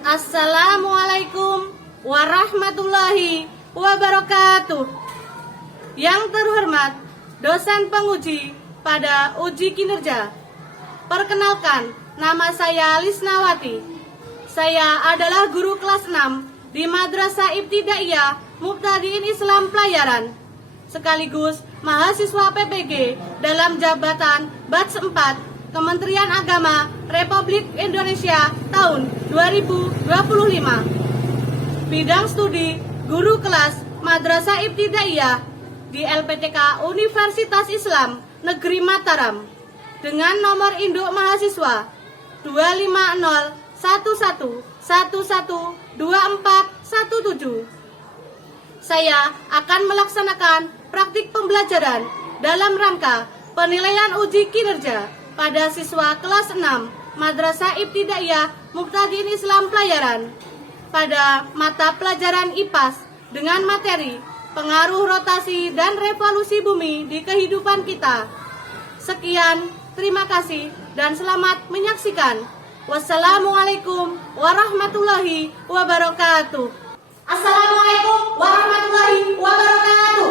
Assalamualaikum warahmatullahi wabarakatuh. Yang terhormat dosen penguji pada uji kinerja. Perkenalkan, nama saya Lisnawati. Saya adalah guru kelas 6 di Madrasah Ibtidaiyah Muqtadiin Islam Pelayaran, sekaligus mahasiswa PPG dalam jabatan Batch 4 Kementerian Agama Republik Indonesia tahun 2025. Bidang studi guru kelas Madrasah Ibtidaiyah di LPTK Universitas Islam Negeri Mataram dengan nomor induk mahasiswa 25011112417. Saya akan melaksanakan praktik pembelajaran dalam rangka penilaian uji kinerja pada siswa kelas 6 Madrasah Ibtidaiyah Muqtadiin Islam Pelayaran pada mata pelajaran IPAS dengan materi pengaruh rotasi dan revolusi bumi di kehidupan kita. Sekian, terima kasih dan selamat menyaksikan. Wassalamualaikum warahmatullahi wabarakatuh. Assalamualaikum warahmatullahi wabarakatuh.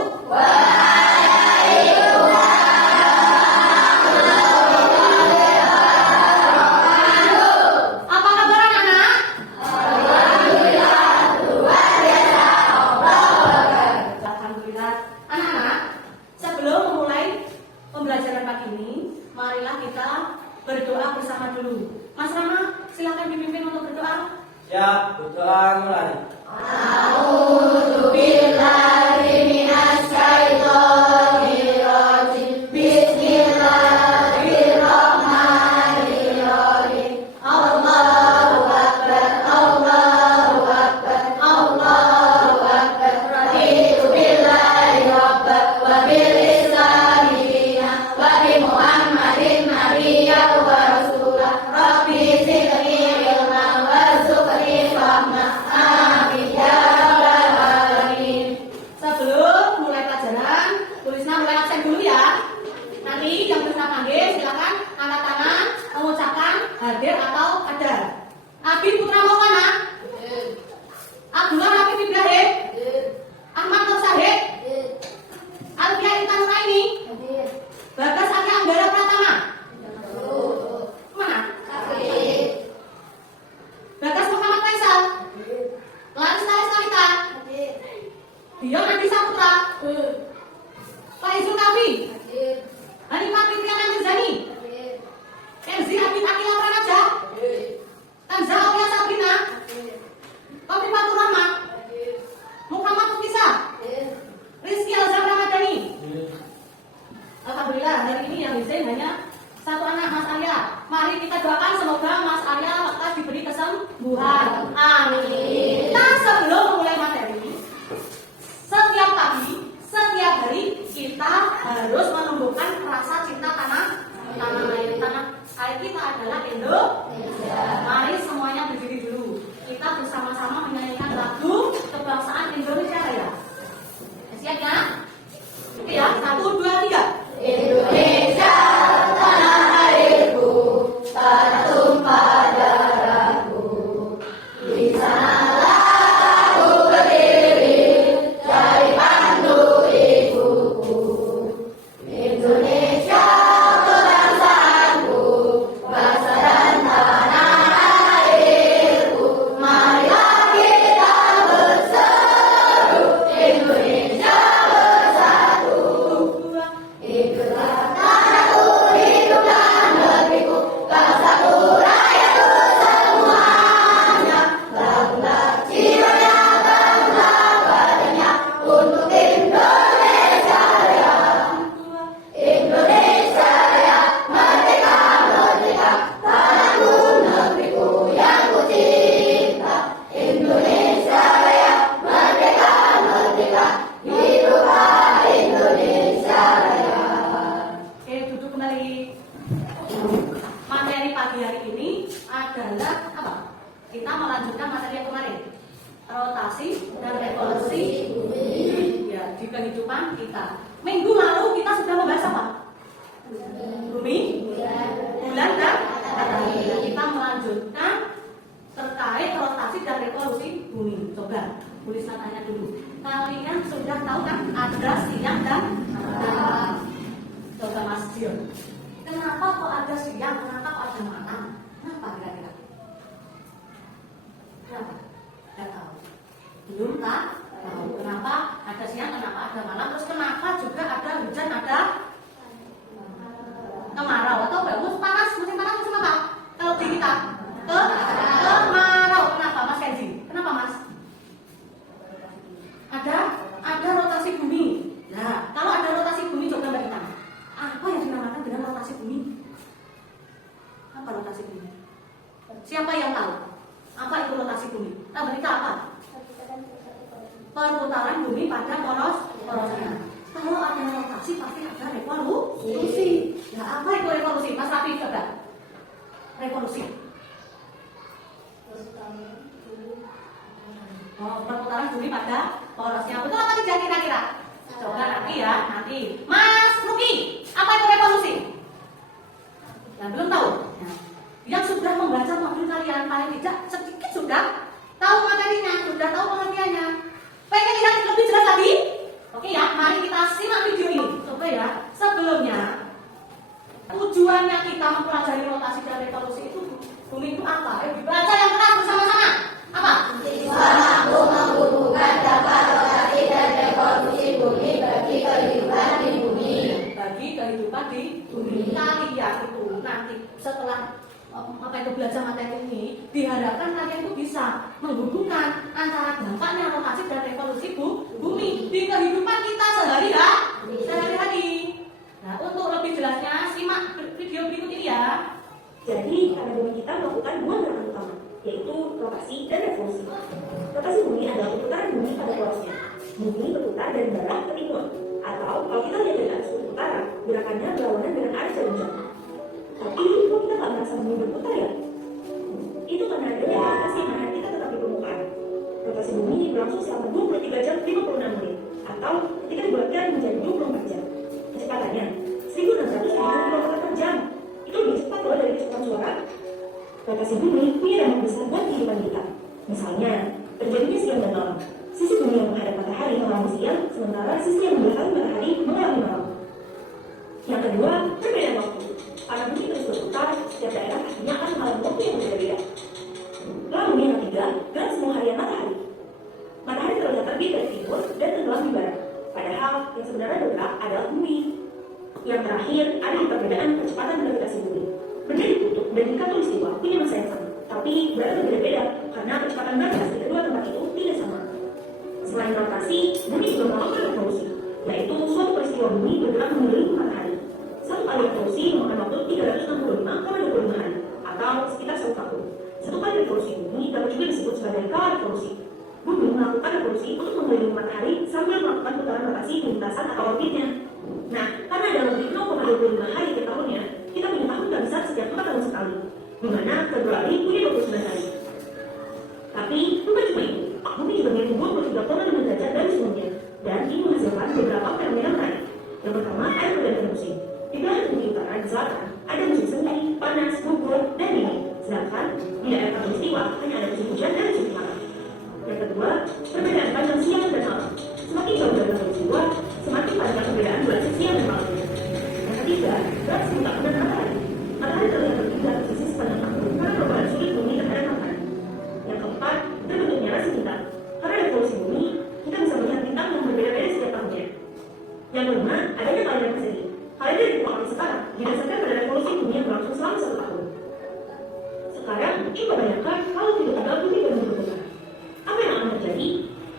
Pembelajaran pagi ini, marilah kita berdoa bersama dulu. Mas Rama, silakan dipimpin untuk berdoa. Ya, berdoa mulai. A'udzubillahi minasyaitonirrajim. Bismillahirrahmanirrahim. Allahu akbar, Allahu akbar, Allahu akbar. Raditu billahi rabban wa bil islami dinan wa bi Muhammadin nabiyyan wa rasulah. Rabbi zidni ilman warzuqni fahman. Amin ya rabbal alamin. Sebelum mulai pelajaran, tulisnya mulai absen dulu ya. Nanti yang bisa panggil silakan angkat tangan mengucapkan hadir atau ada. Abi Putra Maulana, Abdullah Habib Ibrahim, Ahmad Nur Syahid, Alfia Intan Nuraini, Bagas Akhil Anggara Pratama. Mana? Bagas Muhammad Faisal, Larissa Estalita, Dion Andi Saputra, Pak Izul Kafi, Hanifah Fitriana Mirzani, Kenzi Abid Akila Pranaja, Tanza Aulia Sabrina, Kofi Fatur Rahman, Muhammad Mukisa, Rizky Alzam Ramadhani. Alhamdulillah, hari ini yang desain hanya satu anak, Mas Arya. Mari kita doakan semoga Mas Arya lekas diberi kesembuhan. Amin. Nah, sebelum mulai materi, setiap pagi, setiap hari kita harus menumbuhkan rasa cinta tanah air. Tanah air kita adalah Indonesia. Mari semuanya berdiri dulu. Kita bersama-sama menyanyikan lagu kebangsaan Indonesia Raya. Siap ya? Oke ya, 1, 2, 3. Indonesia tanah airku, tanah tumpah darahku. Di sanalah aku berdiri, cari pandu ibuku. Indonesia kebangsaanku, bangsa dan tanah airku. Marilah kita berseru, Indonesia bersatu. Hiduplah tanahku, hiduplah negeriku, bangsaku, rakyatku semuanya. Bangunlah jiwanya, bangunlah badannya untuk Indonesia Raya. Indonesia Raya, merdeka, merdeka, tanahku, negeriku yang ku cinta. Indonesia Raya, merdeka, merdeka, hiduplah Indonesia Raya. Oke, duduk kembali. Materi pagi hari ini adalah apa? Kita melanjutkan materi yang kemarin, rotasi dan revolusi ya, di kehidupan kita. Minggu lalu kita sudah membahas apa? Bumi, bulan dan matahari. Kita melanjutkan terkait rotasi Kalian sudah tahu kan ada siang dan malam. Coba Mas Jion, kenapa kok ada siang, kenapa kok ada malam? Kenapa kira-kira? Kenapa? Tidak tahu. Belum tak tahu kenapa ada siang, kenapa ada malam, terus kenapa juga ada hujan, ada kemarau atau musim panas, musim apa? Kalau di kita kemarau. Kenapa Mas Kenzi? Kenapa Mas? Ada rotasi bumi. Nah, kalau ada rotasi bumi, coba Mbak Ita, apa yang dinamakan dengan rotasi bumi? Apa rotasi bumi? Siapa yang tahu? Apa itu rotasi bumi? Nah, Mbak Ita apa? Perputaran bumi pada porosnya. Kalau ada rotasi pasti ada revolusi. Nah, apa itu revolusi? Mas Rafi coba. Revolusi. Oh, perputaran bumi pada porosnya. Betul apa tidak kira-kira? Coba nanti ya, nanti. Mas Ruki, apa itu revolusi? Nah, belum tahu. Nah, yang sudah membaca modul kalian paling tidak sedikit sudah tahu materinya, sudah tahu pengertiannya. Pengen lihat lebih jelas lagi? Oke ya, mari kita simak video ini. Coba ya, sebelumnya tujuannya kita mempelajari rotasi dan revolusi itu bumi itu apa? Dibaca yang keras bersama-sama. Apa? Siswa mampu menghubungkan dampak rotasi dan revolusi bumi bagi kehidupan di bumi. Bagi kehidupan di bumi. Kalian itu nanti setelah belajar materi ini, diharapkan kalian itu bisa menghubungkan antara dampaknya rotasi dan revolusi bumi di kehidupan kita sehari-hari. Nah, untuk lebih jelasnya simak video berikut ini ya. Jadi, karena bumi kita melakukan dua gerakan utama, yaitu rotasi dan revolusi. Rotasi bumi adalah perputaran bumi pada porosnya. Bumi berputar dari barat ke timur, atau kalau kita lihat dari arah sudut utara, gerakannya berlawanan dengan arah jarum jam. Tapi, kok kita nggak merasa bumi berputar ya? Itu karena adanya rotasi yang menahan kita tetap di permukaan. Rotasi bumi berlangsung selama 23 jam 56 menit, atau ketika dibulatkan menjadi 24 jam. Kecepatannya 1670 km per jam. Itu lebih cepat loh dari kecepatan suara. Rotasi bumi punya dampak besar buat kehidupan kita. Misalnya, terjadinya siang dan malam. Sisi bumi yang menghadap matahari mengalami siang, sementara sisi yang membelakangi matahari mengalami malam. Yang kedua, perbedaan waktu. Karena bumi terus berputar, setiap daerah pastinya akan mengalami waktu yang berbeda-beda. Lalu yang ketiga, gerak semua harian matahari. Matahari terlihat terbit dari timur dan tenggelam di barat. Padahal yang sebenarnya bergerak adalah bumi. Yang terakhir, ada di perbedaan kecepatan gravitasi bumi. Benda di kutub dan di khatulistiwa punya masa yang sama, tapi berada berbeda-beda karena kecepatan gravitasi kedua tempat itu tidak sama. Selain rotasi, bumi juga melakukan revolusi, yaitu suatu peristiwa bumi bergerak mengelilingi matahari. Satu kali revolusi memakan waktu 365,25 hari, atau sekitar 1 tahun. Satu kali revolusi bumi dapat juga disebut sebagai kala revolusi. Bumi melakukan revolusi untuk mengelilingi matahari sambil melakukan putaran rotasi di lintasan atau orbitnya. Nah, karena dalam lebih 0,25 hari tiap tahunnya, kita punya tahun besar setiap 4 tahun sekali, di mana Februari punya 29 hari. Tapi, bukan cuma itu, bumi juga memiliki 23,5 derajat dari sebelumnya, dan ini menghasilkan beberapa fenomena menarik. Yang pertama, air berganti musim. Di belahan bumi utara dan selatan, ada musim semi, panas, gugur, dan dingin. Sedangkan, di daerah khatulistiwa hanya ada musim hujan dan musim panas. Yang kedua, perbedaan panjang siang dan malam. Semakin jauh dari khatulistiwa, semakin panjang perbedaan durasi siang dan malam. Yang ketiga, berat semutak dan matahari. Matahari terlihat berpindah ke sisi sepanjang tahun karena perubahan sulit bumi terhadap matahari. Yang keempat, terbentuknya rasi bintang. Karena revolusi bumi, kita bisa melihat bintang yang berbeda-beda setiap tahunnya. Yang kelima, adanya kalender Masehi. Kalender yang dipakai sekarang didasarkan pada revolusi bumi yang berlangsung selama 1 tahun. Sekarang, coba bayangkan kalau tidak ada bumi berputar. Apa yang akan terjadi?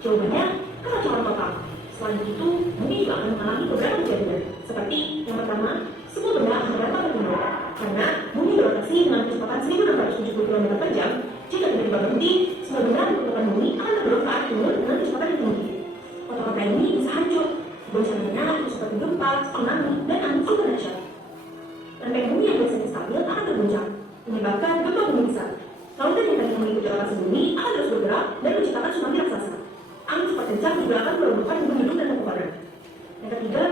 Jawabannya, kekacauan total. Selain itu, bumi juga akan mengalami beberapa kejadian. Seperti yang pertama, semua benda akan merata bergerak. Karena bumi berotasi dengan kecepatan 1670 km per jam, jika tiba-tiba berhenti, semua benda di permukaan bumi akan terbelok ke arah timur dengan kecepatan yang tinggi. Kota-kota ini bisa hancur. Goncangannya itu seperti gempa, tsunami, dan angin super dahsyat. Lempeng bumi yang biasanya stabil akan terguncang, menyebabkan gempa bumi besar. Lautan yang tadi mengikuti rotasi bumi akan terus bergerak dan menciptakan tsunami raksasa. Angin cepat kencang juga akan melumpuhkan gunung dan pepohonan. Yang ketiga,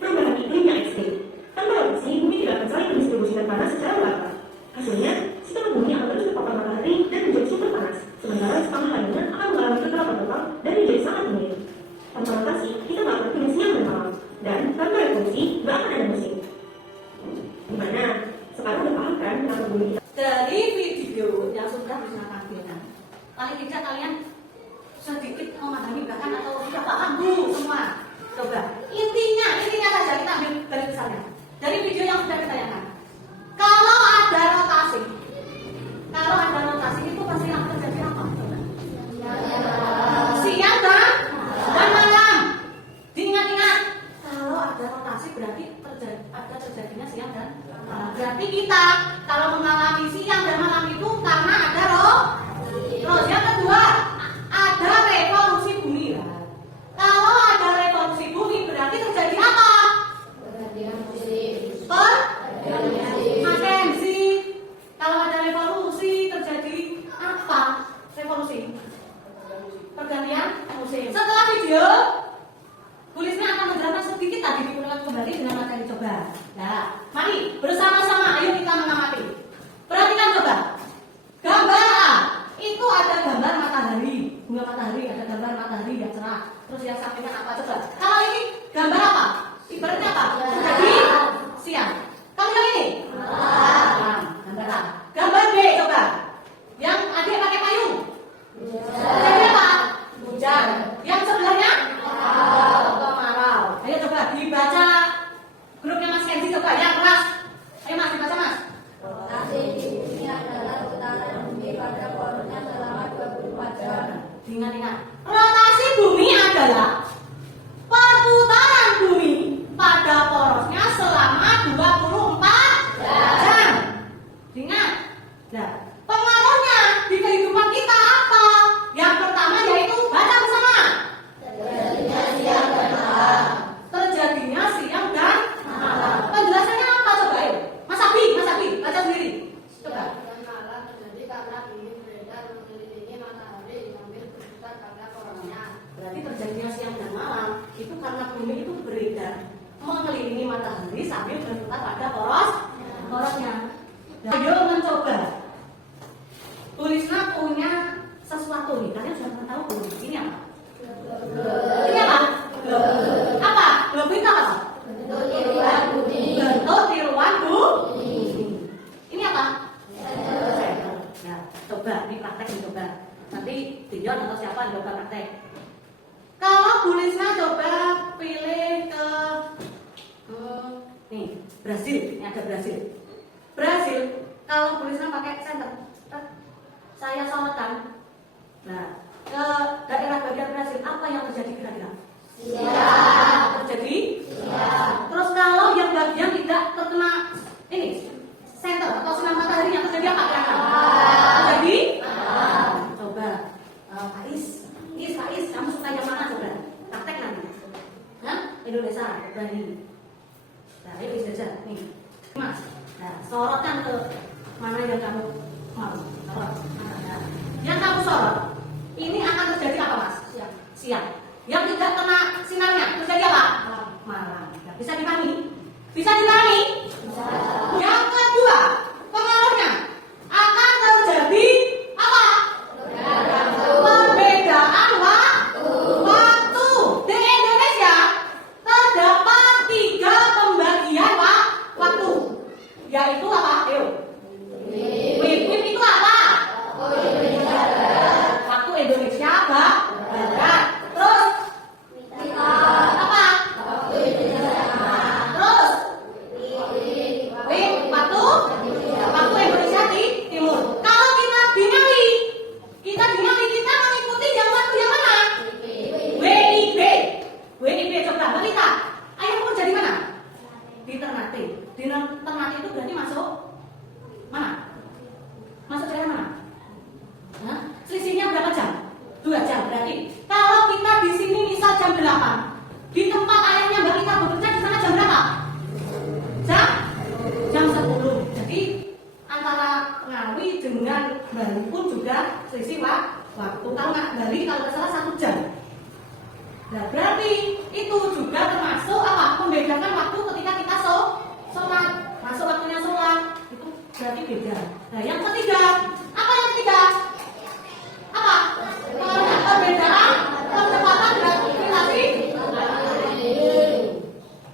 perubahan iklim yang ekstrim. Tanpa rotasi, bumi tidak akan saling mendistribusikan panas secara merata. Hasilnya, setengah bumi akan terus terpapar matahari dan menjadi super panas, sementara setengah lainnya akan mengalami kegelapan total dan menjadi sangat dingin. bumi kita. Dari video yang sudah bisa tampilkan, paling tidak kalian sedikit memahami bahkan atau sudah paham bu semua. Coba intinya saja kita ambil garis besarnya dari video yang sudah ditayangkan. Kalau ada rotasi itu pasti akan terjadi apa? Coba. Siang dan malam. Diingat-ingat, kalau ada rotasi berarti terjadinya siang dan malam. Berarti kita kalau mengalami siang dan malam itu karena ada terus yang kedua ada revolusi bumi. Kalau ada revolusi bumi berarti terjadi apa? Atensi. Kalau ada revolusi terjadi apa? Revolusi. Pergantian musim. Setelah video, tulisnya akan menjelaskan sedikit tadi diulang kembali dengan materi coba. Nah, mari bersama-sama ayo kita mengamati. Perhatikan coba. Gambar A itu ada gambar matahari, bunga matahari, ada gambar matahari yang cerah. Terus yang sampingnya apa coba? Kalau ini gambar apa? Ibaratnya apa? Jadi siang. Kalau yang ini? Malam. Gambar A. Gambar B coba. Yang adik pakai payung. Jadi apa? Hujan. Yang sebelahnya? Kemarau. Ayo coba dibaca grupnya Mas Kenzi coba yang keras. Ayo Mas dibaca Mas. Rotasi di bumi adalah putaran bumi pada porosnya selama 24 jam. Ingat-ingat. Rotasi bumi adalah perputaran bumi pada porosnya selama 24 jam. Ingat. Nah, pengaruhnya di kehidupan kita apa? Yang pertama yaitu baca bersama. Terjadinya siang dan malam. Terjadinya siang dan malam. Penjelasannya apa coba ayo? Mas Abi, baca sendiri. Coba. Siang dan malam terjadi karena bumi beredar mengelilingi matahari sambil berputar pada porosnya. Berarti terjadinya siang dan malam itu karena bumi itu beredar mengelilingi matahari sambil berputar pada porosnya. Ayo mencoba. Tulisnya punya sesuatu nih. Kalian sudah pernah tahu belum? Ini apa? Ini apa? Apa? Globe itu apa? Bentuk tiruan bumi. Bentuk tiruan bumi. Ini apa? Sensor. Nah, coba ini praktek nih coba. Nanti Dion atau siapa yang coba praktek. Kalau tulisnya coba pilih ke nih Brasil. Ini ada Brasil. Brasil kalau tulisnya pakai center. Saya sorotkan. Nah, ke daerah bagian Brasil apa yang terjadi kira-kira? Siang. Terjadi? Siang. Terus kalau yang bagian tidak terkena ini center atau sinar matahari yang terjadi apa kira-kira? Terjadi? Coba Faiz, kamu suka yang mana coba? Praktek nanti. Hah? Indonesia, Bali. Nah, ini bisa aja nih, Mas. Nah, sorotkan ke mana yang kamu mau. Sorot. Nah, yang kamu sorot, ini akan terjadi apa Mas? Siang. Yang tidak kena sinarnya terjadi apa? Malam. Nah, bisa dipahami? Bisa dipahami? Yang kedua, pengaruhnya akan terjadi apa? Perbedaan waktu. Di Indonesia terdapat 3 pembagian waktu. Yaitu apa? Ayo. WIB itu apa? Waktu Indonesia Barat. Terus apa? Terus WIB waktu Indonesia di Timur. Kalau kita dinawi kita mengikuti yang waktu yang mana? WIB coba Melita. Ayo kerja di mana? Di Ternate. Di Ternate itu berarti masuk mana? Masuk daerah mana? Hah? Selisihnya berapa jam? 2 jam berarti. Kalau kita di sini misal jam 8, di tempat ayahnya Mbak Rita bekerja di sana jam berapa? Jam 10. Jadi antara Ngawi dengan Bali pun juga selisih waktu. Kalau Bali kalau nggak salah 1 jam. Nah berarti itu juga termasuk apa? Membedakan waktu ketika kita sholat. Masuk waktunya sholat itu berarti beda. Nah yang ketiga, apa yang ketiga? Apa? Perbedaan percepatan gravitasi.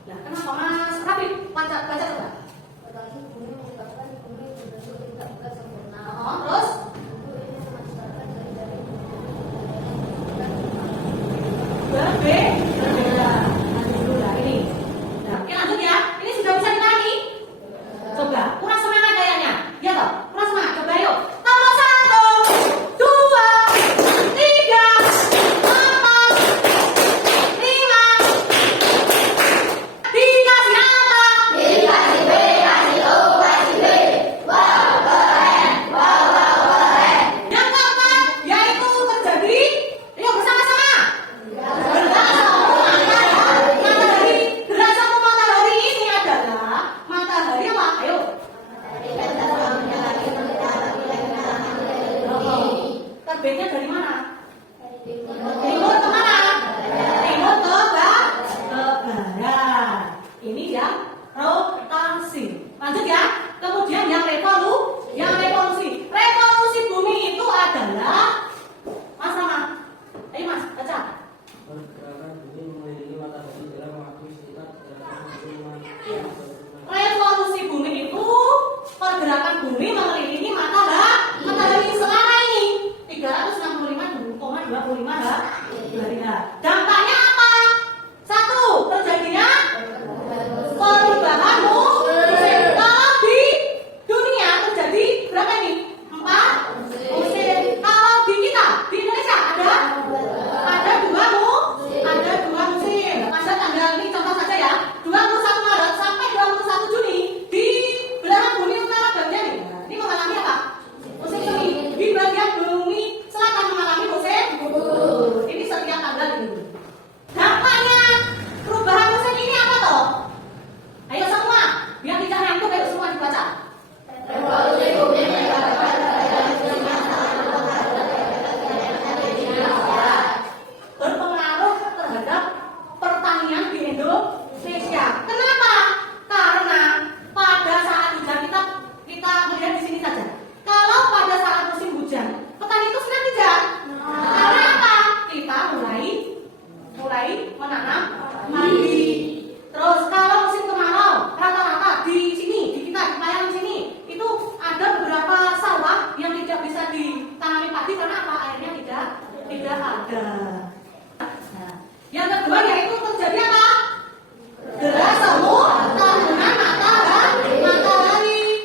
Nah kenapa Mas Rafi? Baca coba. Rotasi bumi menyebabkan bumi berbentuk matahari apa? Ayo. Terbitnya dari mana? Timur ke mana? Timur ke barat. Ini yang rotasi. Lanjut ya. Kemudian yang revolusi. Revolusi bumi itu adalah Mas Rama. Ayo Mas, baca. Pergerakan bumi mengelilingi matahari dalam waktu sekitar 365 Revolusi bumi itu pergerakan bumi mengelilingi matahari selama ini 365,25 hari. Dampaknya apa? Satu, terjadinya perubahan musim. Kalau di dunia terjadi berapa ini? 4 musim. Kalau di kita, di Indonesia ada 2 musim. Pada tanggal ini contoh saja ya, 21 Maret sampai 21 Juni di belahan bumi utara bagian ini mengalami apa? Musim semi. Di bagian bumi selatan mengalami musim gugur. Ini setiap tanggal ini. Dampaknya perubahan musim ini apa toh? Ayo semua, biar tidak ngantuk, ayo semua dibaca. Revolusi bumi menyebabkan Berpengaruh terhadap pertanian di Indonesia. Kenapa? Karena pada saat hujan kita melihat di sini saja. Kalau pada saat musim hujan, petani itu senang tidak? Karena apa? Kita mulai menanam padi. Terus kalau musim kemarau, rata-rata di sini, di Payang sini, itu ada beberapa sawah yang tidak bisa ditanami padi karena apa? Airnya tidak ada. Nah, yang kedua yaitu terjadi apa? Gerhana semu tahunan matahari.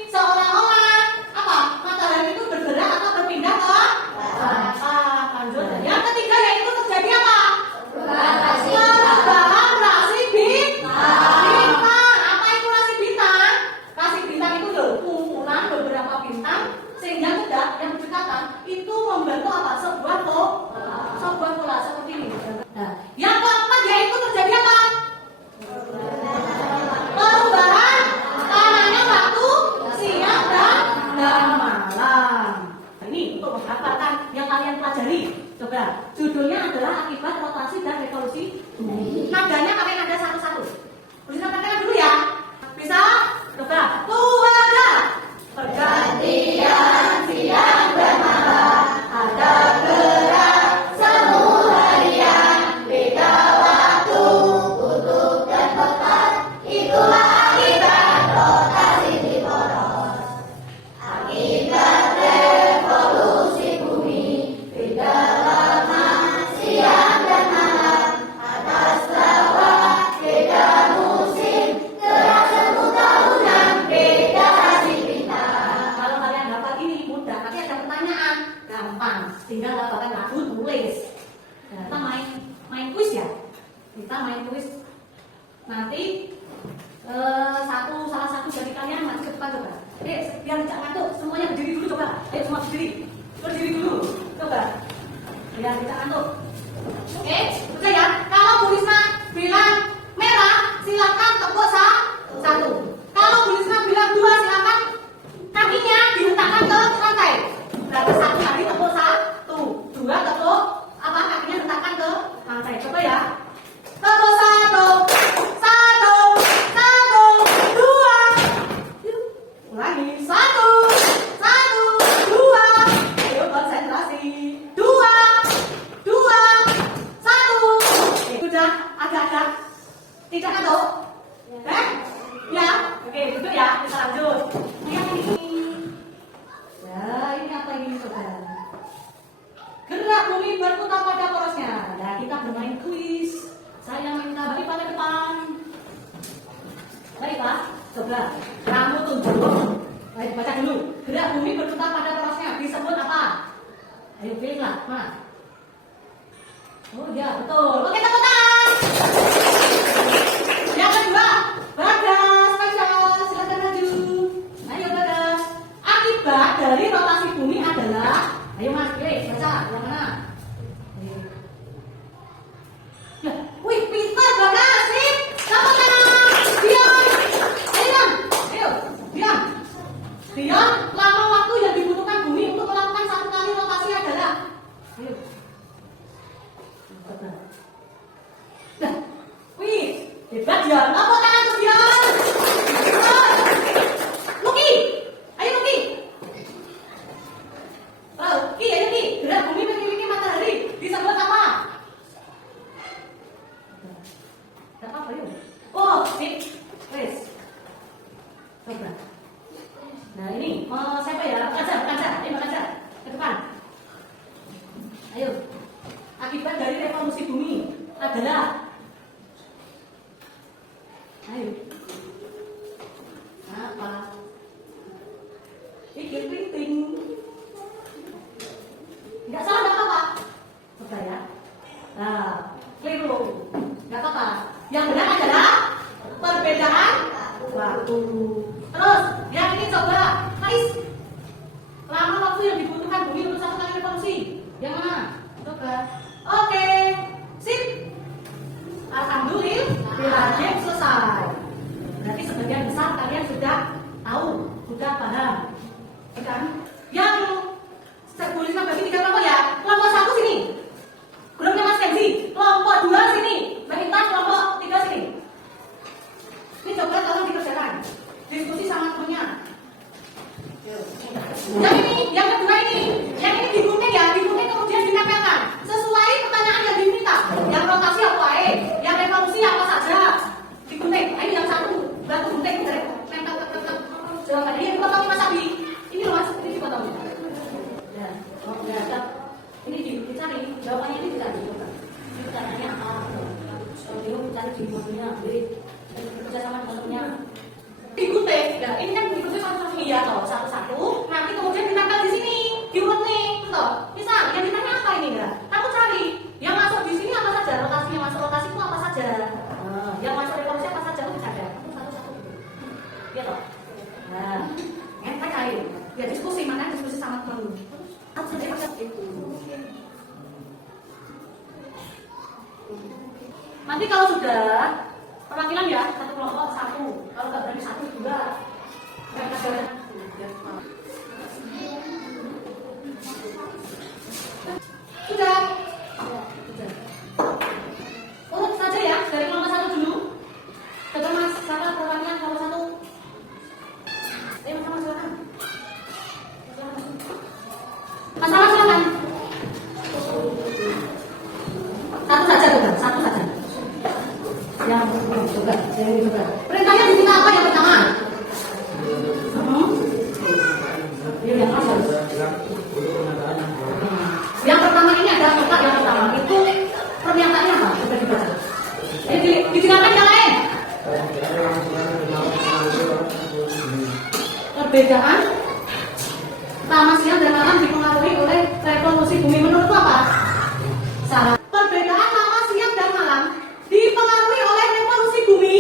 Seolah-olah apa? Matahari itu bergerak atau berpindah ke lanjut. Yang ketiga yaitu terjadi apa? Perubahan rasi bintang. Apa itu rasi bintang? Rasi bintang itu loh kumpulan beberapa bintang sehingga yang berdekatan itu membentuk apa? Sebuah pola seperti ini. Nah, yang keempat yaitu terjadi apa? Perubahan tanahnya waktu siang dan malam. Ini untuk menggambarkan yang kalian pelajari. Coba, judulnya adalah akibat rotasi dan revolusi bumi. Nadanya kalian ada satu-satu. Bisa katakan dulu ya. Bisa? Coba. Tuada. pergantian siang dan malam, ada gerak semu harian, beda waktu, kutub dan pekan, itulah akibat rotasi di poros. Akibat revolusi bumi, beda lama siang dan malam, atas bawah beda musim, gerak semu tahunan, beda hasil bintang. Kalau kalian dapat ini mudah, tapi ada pertanyaan gampang. Tinggal dapatkan lagu tulis. Nah, kita main kuis ya. Kita main kuis. Nanti salah satu dari kalian maju ke depan coba. Biar tidak ngantuk, semuanya berdiri dulu coba. Ayo semua berdiri dulu. Coba. Biar tidak ngantuk. Oke, udah ya. Kalau Bu Risma bilang merah, silakan tepuk satu. Kalau Bu Risma bilang 2, silakan kakinya dihentakkan ke lantai. Berarti 1 kali tepuk 1, 2 tepuk kakinya hentakkan ke lantai. Coba ya. Tepuk 1, 2. Ulangi 1, 2. Ayo konsentrasi. 2, 1. Sudah agak-agak tidak ngantuk? Ya. Oke, duduk ya. Kita lanjut. Yang ini. Ya, ini apa ini saudara? Gerak bumi berputar pada porosnya. Ya, kita bermain kuis. Saya minta balik pada depan. Baik Pak, coba kamu tunjuk. Baik, baca dulu. Gerak bumi berputar pada porosnya disebut apa? Ayo pilihlah, mana? Oh ya, betul. Oke, tepuk tangan. Yang kedua, Bagas, Faisal, silakan maju. Ayo Bagas. Akibat dari rotasi bumi adalah, ayo Mas, pilih, baca, yang mana? Ya, wih, pintar Bagas, sip. Tepuk tangan. Diam. Ayo, ayo. Coba. Nah ini siapa ya? Kaca, ayo kaca ke depan. Ayo. Akibat dari revolusi bumi adalah, ayo. Apa? Pikir penting. Nggak salah, nggak apa-apa. Coba ya. Nah, keliru. Nggak apa-apa. Yang benar adalah perbedaan waktu. Terus, yang ini coba, Ais. Lama waktu yang dibutuhkan bumi untuk satu kali revolusi. Yang mana? Coba. Oke, sip. Alhamdulillah, selesai. Berarti sebagian besar kalian sudah tahu, sudah paham, ya kan? Yang saya tuliskan bagi 3 kelompok ya. Kelompok 1 sini, grupnya Mas Kenzi. Kelompok 2 sini, Mbak Intan. Kelompok 3 sini. Ini coba tolong dikerjakan, diskusi sama temennya. Yang ini, yang kedua ini, yang ini digunting ya, digunting kemudian dinempelkan sesuai pertanyaan yang diminta. Yang rotasi apa yang revolusi apa saja, digunting. Ini yang satu, batu gunting, nempel. Jawabannya ini juga tahu Mas Abi. Ini loh Mas, ini juga tahu. Ya, oh ya, ini dicari, jawabannya ini dicari. Ini caranya apa? Dia mencari di bukunya, jadi kerja sama teman-temannya. Digunting, ya ini kan digunting satu-satu ya toh, satu-satu. Nanti kemudian ditempel di sini, diurut nih, toh. Misal, yang ditanya apa ini enggak? Kamu cari, yang masuk di sini apa saja, rotasinya masuk rotasi itu apa saja, yang masuk revolusi apa saja, itu ada. Kamu satu-satu, ya toh. Nah, ngetek aja. Ya diskusi, makanya diskusi sama teman. Harus ada itu. Nanti kalau sudah perwakilan ya, satu kelompok 1. Kalau nggak berani 1, 2. Sudah. Urut saja ya, dari kelompok 1 dulu. Coba Mas, siapa perwakilan kelompok 1? Ayo Mas, silakan. Mas, silakan. Satu saja, bukan? Satu saja. Yang coba, perintahnya diminta apa yang pertama? Yang pertama ini ada kotak yang pertama itu pernyataannya apa? Coba dibaca. Digunakan yang lain. Perbedaan pertama siang dan malam dipengaruhi oleh revolusi bumi. Menurutmu apa? Salah. Perbedaan lama siang dan malam dipengaruhi oleh revolusi bumi.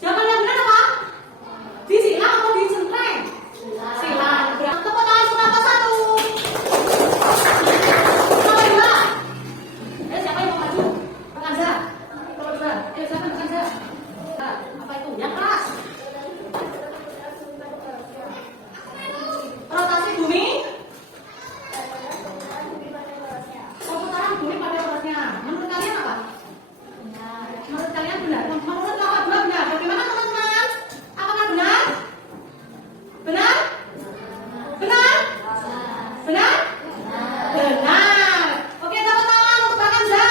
Jawaban yang benar apa? Disilang atau dicentreng? Silang. Tepuk tangan untuk kelompok 1. Kelompok 2. Siapa yang mau maju? Pengajar. Kelompok 2. Siapa pengajar? Apa itu? Yang keras. Rotasi bumi. Perputaran bumi pada rotasinya. Menurut kalian apa? Menurut kalian benar? Menurut kelompok 2 benar. Bagaimana teman-teman? Apakah benar? Benar? Benar? Benar? Benar. Oke, tepuk tangan untuk Mbak Kanza.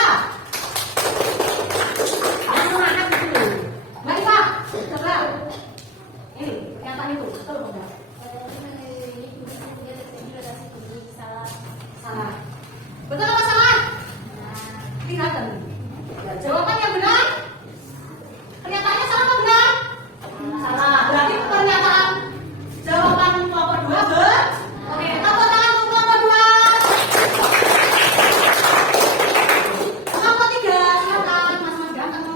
Yang semangat itu. Mbak Iva, coba. Ini, pernyataan itu. Betul benar. Salah. Betul apa salah? Lihat kan. Jawaban yang benar. Pernyataannya salah atau benar? Salah. Berarti pernyataan jawaban kelompok 2 benar. Oke, tepuk tangan untuk kelompok 2. Kelompok 3, silakan Mas ganteng.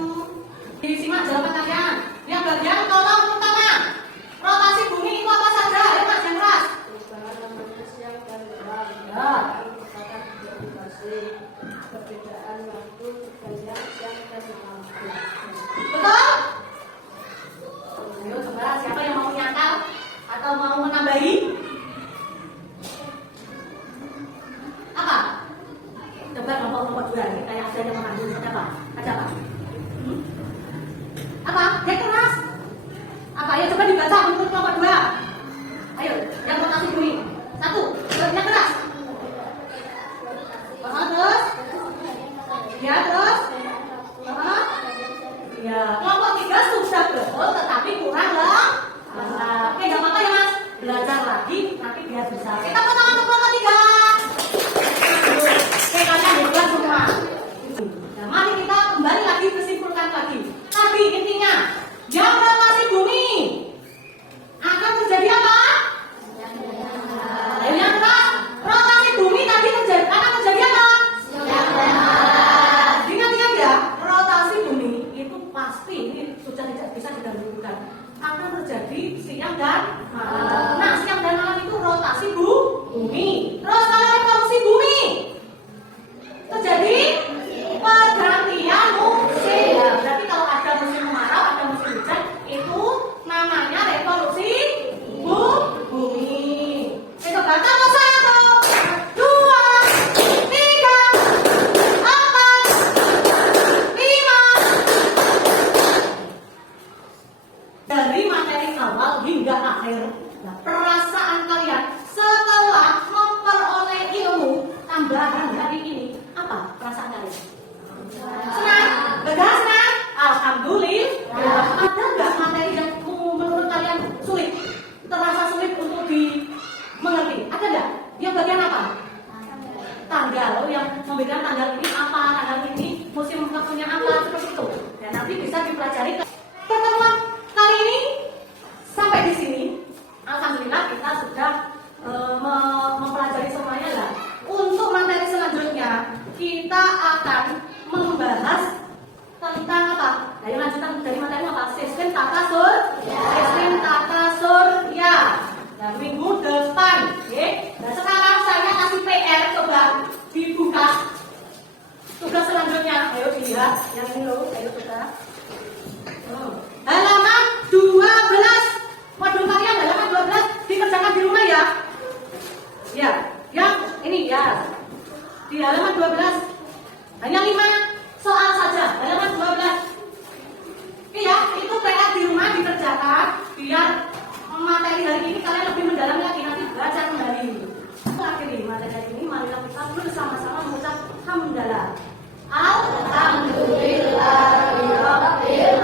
Disimak jawaban kalian. Yang bagian kolom pertama. Rotasi bumi itu apa saja? Ayo Mas, yang keras. Ya. Perbedaan waktu banyak yang terjadi. Betul? Ayo coba, siapa yang mau nyata atau mau menambahi? Apa? Coba kelompok 2 ini kayak ada yang mengambil. Ada apa? Ada apa? Apa? Yang keras? Apa? Ayo coba dibaca untuk kelompok 2. Ayo, yang rotasi bumi. 1, yang keras. Terus? Ya, terus? Ya, kelompok 3 sudah betul, tetapi kurang lah. terjadi siang dan malam. Nah, siang dan malam itu rotasi bumi. Terus kalau revolusi bumi terjadi pergantian musim. Ya, berarti kalau ada musim kemarau, ada musim hujan, itu namanya revolusi bumi. Itu kata 1, 2, 3, 4, 5. Dari materi awal hingga akhir. Nah, perasaan kalian setelah memperoleh ilmu tambahan hari ini, apa perasaan kalian? Senang? Lega, senang? Alhamdulillah. Ada nggak materi yang menurut kalian sulit? Terasa sulit untuk dimengerti? Ada nggak? Yang bagian apa? Tanggal. Oh, yang memberikan tanggal ini apa? Tanggal ini musim waktunya apa? Seperti itu. Dan nanti bisa dipelajari. Pertemuan kali ini sampai di sini. Alhamdulillah kita sudah mempelajari semuanya lah. Untuk materi selanjutnya kita akan membahas tentang apa? Ayo lanjutan dari materi apa? Sistem tata surya. Sistem tata surya. Nah, minggu depan, oke? Nah, sekarang saya kasih PR, coba dibuka. Tugas selanjutnya, ayo dilihat. Yang ini loh, ayo buka. Halaman 12. Modul kalian halaman 12 dikerjakan di rumah ya. Ya, yang ini ya. Di halaman 12 hanya 5 soal saja, halaman 12. Iya, itu PR di rumah dikerjakan biar materi hari ini kalian lebih mendalam lagi, nanti baca kembali. Akhiri materi hari ini, marilah kita bersama-sama mengucap hamdalah. Alhamdulillahirabbil alamin.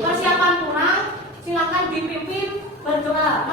Persiapan kurang, silakan dipimpin berdoa.